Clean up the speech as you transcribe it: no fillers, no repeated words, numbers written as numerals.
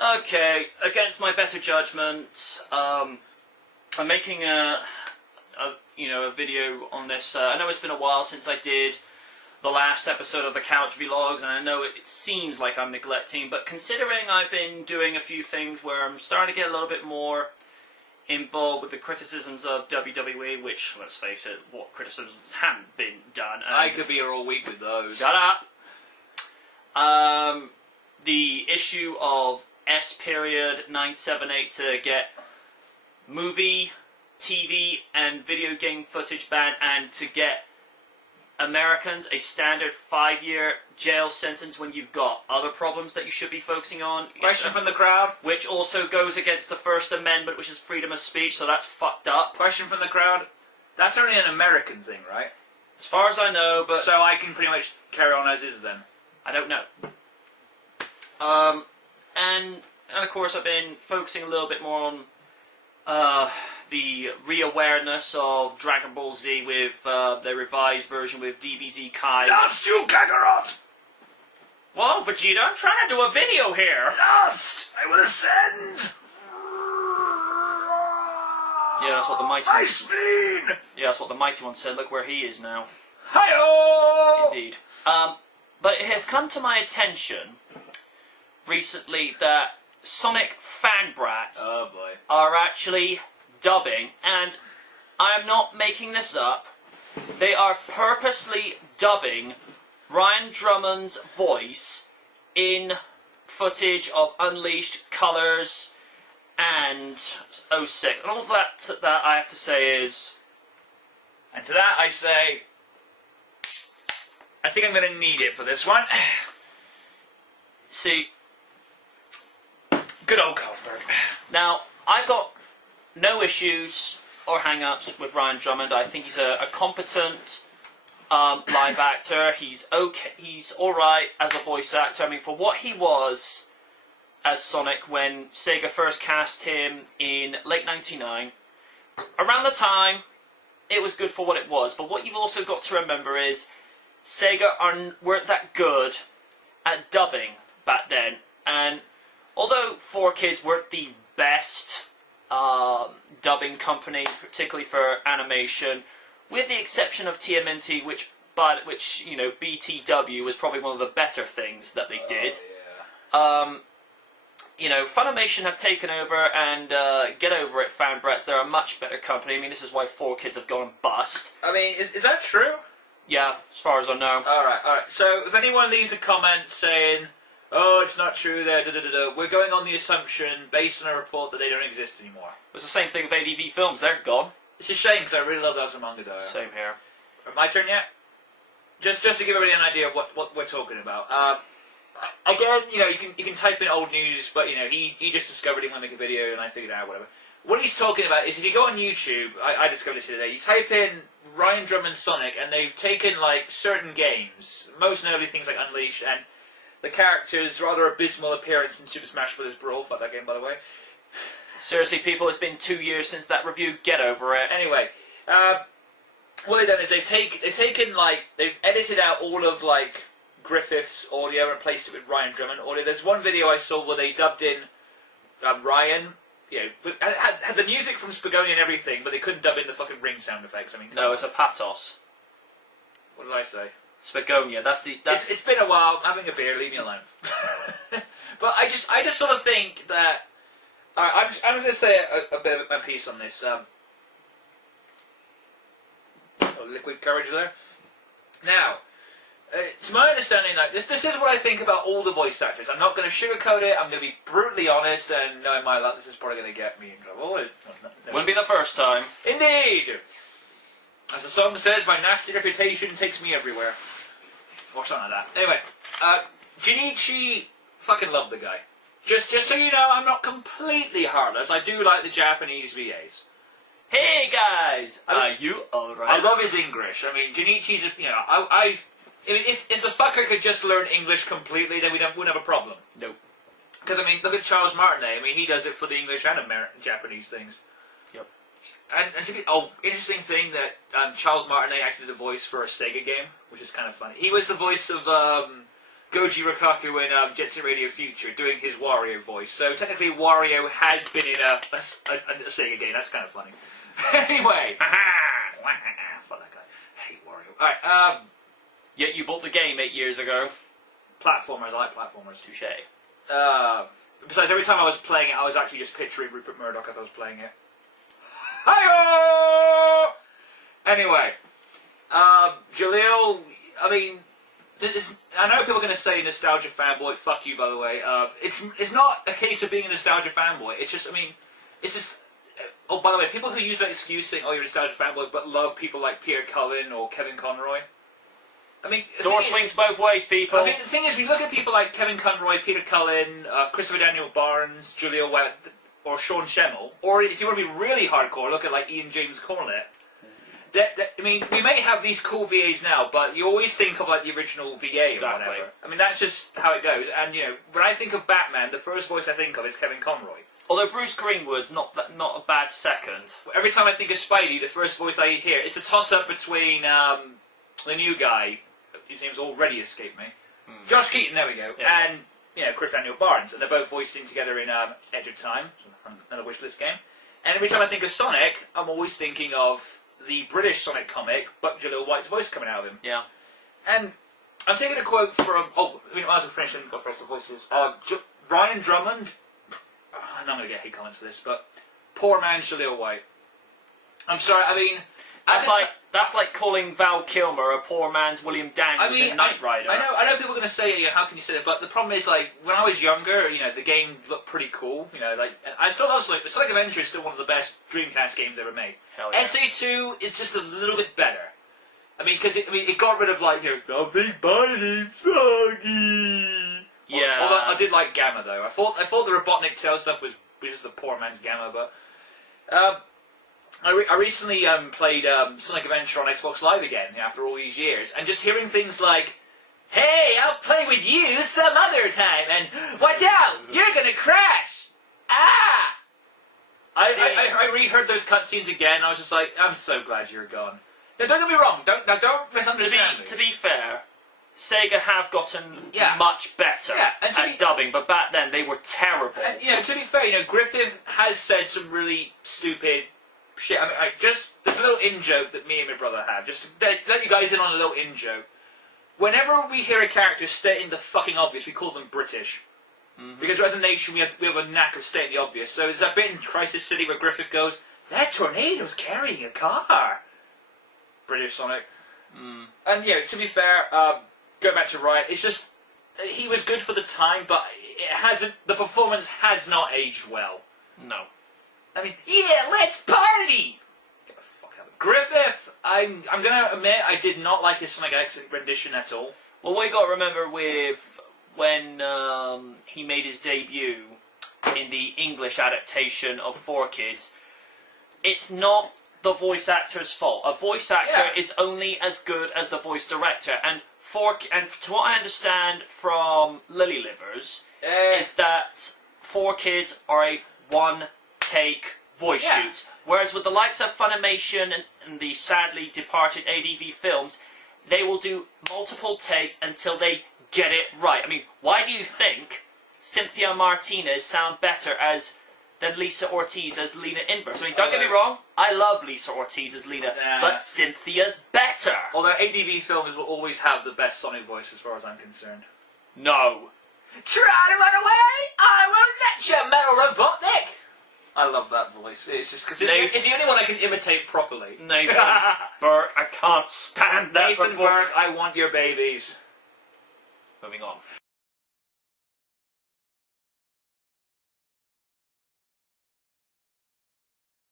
Okay, against my better judgment, I'm making a video on this. I know it's been a while since I did the last episode of the Couch Vlogs, and I know it seems like I'm neglecting, but considering I've been doing a few things where I'm starting to get a little bit more involved with the criticisms of WWE, which, let's face it, what criticisms haven't been done. I could be here all week with those. Shut up! The issue of S.978 to get movie, TV, and video game footage banned, and to get Americans a standard 5-year jail sentence when you've got other problems that you should be focusing on. Question from the crowd. Which also goes against the First Amendment, which is freedom of speech, so that's fucked up. Question from the crowd. That's only an American thing, right? As far as I know, but... So I can pretty much carry on as is then? I don't know. And of course I've been focusing a little bit more on the re-awareness of Dragon Ball Z with the revised version with DBZ Kai. Lost, you Kakarot! Whoa, Vegeta, I'm trying to do a video here! Lost! I will ascend! Yeah, that's what the mighty My one... spleen! Yeah, that's what the mighty one said. Look where he is now. Hi-oh! Indeed. But it has come to my attention recently that Sonic fanbrats are actually dubbing, and I am not making this up. They are purposely dubbing Ryan Drummond's voice in footage of Unleashed, Colors, and 06. And all that I have to say is... And to that I say... I think I'm going to need it for this one. See... Good old Carlsberg. Now, I've got no issues or hang-ups with Ryan Drummond. I think he's a competent live actor. He's okay. He's alright as a voice actor. I mean, for what he was as Sonic when Sega first cast him in late '99, around the time, it was good for what it was. But what you've also got to remember is Sega weren't that good at dubbing back then, and although 4Kids weren't the best dubbing company, particularly for animation, with the exception of TMNT, which you know, BTW was probably one of the better things that they did. Yeah. You know, Funimation have taken over, and get over it, fanbrats. They're a much better company. I mean, this is why 4Kids have gone bust. I mean, is that true? Yeah, as far as I know. Alright. So, if anyone leaves a comment saying, oh, it's not true there, we're going on the assumption, based on a report, that they don't exist anymore. It's the same thing with ADV Films. They're gone. It's a shame, because I really love that as a manga, though. Same here. My turn yet? Just to give everybody an idea of what we're talking about. Again, you know, you can type in old news, but, you know, he just discovered he wanted to make a video, and I figured out, whatever. What he's talking about is, if you go on YouTube, I discovered this today, you type in Ryan Drummond Sonic, and they've taken, like, certain games, most notably things like Unleashed, and the character's rather abysmal appearance in Super Smash Bros. Brawl. Fuck that game, by the way. Seriously, people, it's been 2 years since that review. Get over it. Anyway, what they've done is they've edited out all of, like, Griffith's audio and replaced it with Ryan Drummond audio. There's one video I saw where they dubbed in Ryan, you know, had the music from Spagonia and everything, but they couldn't dub in the fucking ring sound effects. I mean, no, it's a patos. What did I say? Spagonia. That's It's been a while. I'm having a beer. Leave me alone. But I just sort of think that. I'm going to say a bit of my piece on this. Liquid courage there. Now, it's my understanding that this is what I think about all the voice actors. I'm not going to sugarcoat it. I'm going to be brutally honest, and knowing my luck, this is probably going to get me in trouble. Wouldn't be the first time. Indeed! As the song says, my nasty reputation takes me everywhere. Or something like that. Anyway, Junichi, fucking love the guy. Just so you know, I'm not completely heartless. I do like the Japanese VAs. Hey guys, are you alright? I love his English. I mean, Junichi's, you know, I mean, if the fucker could just learn English completely, then we wouldn't have a problem. Nope. Because, I mean, look at Charles Martinet. I mean, he does it for the English and Japanese things. Yep. And interesting thing that Charles Martinet actually did the voice for a Sega game, which is kind of funny. He was the voice of Goji Rikaku in Jet Set Radio Future doing his Wario voice. So technically Wario has been in a saying again, that's kind of funny. Anyway. Fuck that guy. I hate Wario. Alright, Yet you bought the game 8 years ago. platformers, I like platformers. Touche. Besides, every time I was playing it, I was actually just picturing Rupert Murdoch as I was playing it. Hi-oh! Anyway, Jaleel, I mean, I know people are going to say nostalgia fanboy. Fuck you, by the way. It's not a case of being a nostalgia fanboy. It's just, I mean, it's just. Oh, by the way, people who use that excuse saying, "Oh, you're a nostalgia fanboy," but love people like Peter Cullen or Kevin Conroy. I mean, door swings both ways, people. I mean, the thing is, when you look at people like Kevin Conroy, Peter Cullen, Christopher Daniel Barnes, Jaleel White, or Sean Schemmel, or if you want to be really hardcore, look at like Ian James Cornett. I mean, we may have these cool VAs now, but you always think of like the original VA Exactly. or whatever. I mean, that's just how it goes. And you know, when I think of Batman, the first voice I think of is Kevin Conroy. Although Bruce Greenwood's not a bad second. Every time I think of Spidey, the first voice I hear, it's a toss-up between the new guy, whose name's already escaped me, Josh Keaton, there we go, yeah. and you know, Chris Daniel Barnes, and they're both voicing together in Edge of Time, another wishlist game. And every time I think of Sonic, I'm always thinking of the British Sonic comic, but Jaleel White's voice coming out of him. Yeah. And I'm taking a quote from, I mean, I was finishing the voices. Ryan Drummond, I know I'm going to get hate comments for this, but poor man Jaleel White. I'm sorry, I mean... That's like calling Val Kilmer a poor man's William Daniels in Knight Rider. I know people are going to say, you know, how can you say that? But the problem is, like, when I was younger, you know, the game looked pretty cool. You know, like, I still love Sonic. Sonic Adventure is still one of the best Dreamcast games ever made. Hell yeah. SA2 is just a little bit better. I mean, because it got rid of, like, you know, something biting Froggy. Yeah. Although I did like Gamma, though. I thought the Robotnik Tail stuff was just the poor man's Gamma, but... I recently played Sonic Adventure on Xbox Live again after all these years, and just hearing things like, "Hey, I'll play with you some other time," and "Watch out, you're gonna crash!" Ah! I reheard those cutscenes again. I was just like, I'm so glad you're gone. Now, don't get me wrong. Don't misunderstand me. To be fair, Sega have gotten Yeah. much better and at dubbing, but back then they were terrible. And, you know, to be fair, you know, Griffith has said some really stupid shit. I mean, there's a little in-joke that me and my brother have. Just to let you guys in on a little in-joke. Whenever we hear a character stating the fucking obvious, we call them British. Because as a nation, we have a knack of stating the obvious. So there's that bit in Crisis City where Griffith goes, "That tornado's carrying a car." British Sonic. And, you know, to be fair, going back to Riot, it's just, he was good for the time, but the performance has not aged well. No. I mean, yeah, let's party! Get the fuck out of it. Griffith, I'm gonna admit, I did not like his Sonic X rendition at all. Well, we got to remember with when he made his debut in the English adaptation of 4Kids, it's not the voice actor's fault. A voice actor is only as good as the voice director, and to what I understand from Lily Livers, is that 4Kids are a one-take voice shoot. Whereas with the likes of Funimation and the sadly departed ADV films, they will do multiple takes until they get it right. I mean, why do you think Cynthia Martinez sound better than Lisa Ortiz as Lena Inverse? I mean, don't get me wrong, I love Lisa Ortiz as Lena, but Cynthia's better. Although ADV films will always have the best Sonic voice as far as I'm concerned. No. Try to run away? I will let you, Metal Robotnik! I love that voice. It's just because it's the only one I can imitate properly. Nathan Burke, I can't stand that Nathan Burke, I want your babies. Moving on.